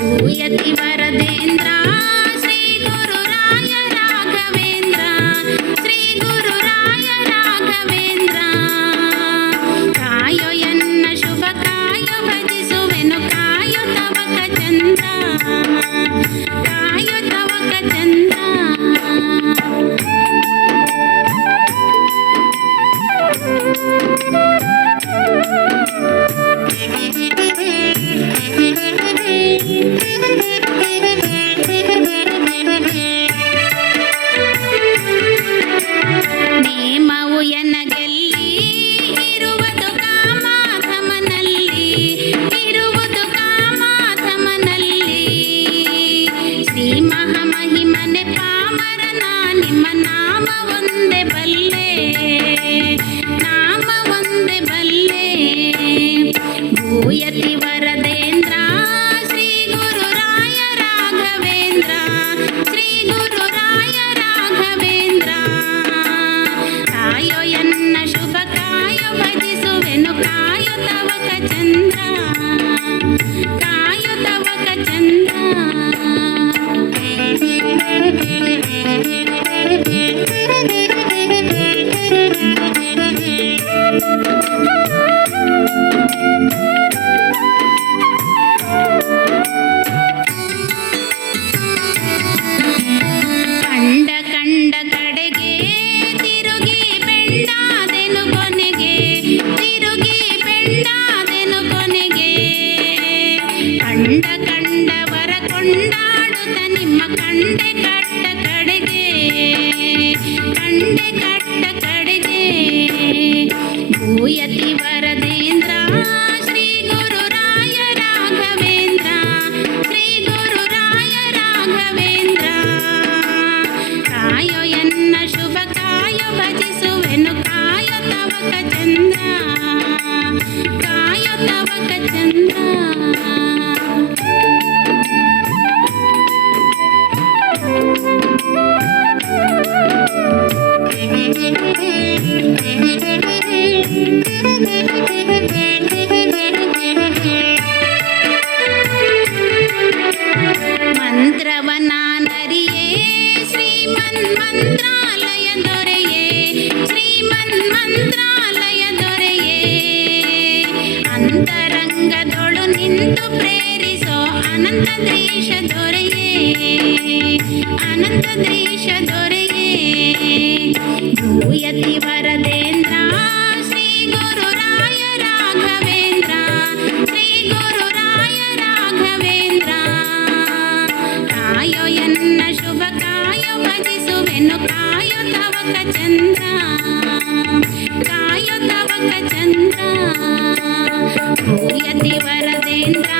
भूयति वरदेन्द्रा श्रीगुरुराय राघवेन्द्र श्रीगुरुराय राघवेन्द्र कायो यन्न शुभकाय भजिसु वेणुकायो तव गजन्द्र tendrá ಕಂಡವರ ಕೊಂಡಾಡುತ್ತ ನಿಮ್ಮ ಕಂಡೆ ಕಟ್ಟ ಕಡೆಗೆ ಕಂಡೆ ಕಟ್ಟ ಕಡೆಗೆ ಭೂಯತಿವರ అనంతద్రీష దొరయే అనంతద్రీష దొరయే. భూయతి వరదేంద్ర శ్రీ గురురాయ రాఘవేంద్ర శ్రీ గురురాయ రాఘవేంద్ర. కాయో ఎన్న శుభకాయో భజిసువెను కాయో తవక చంద్ర. కాయో తవక చంద్ర భూయతి వరదేంద్ర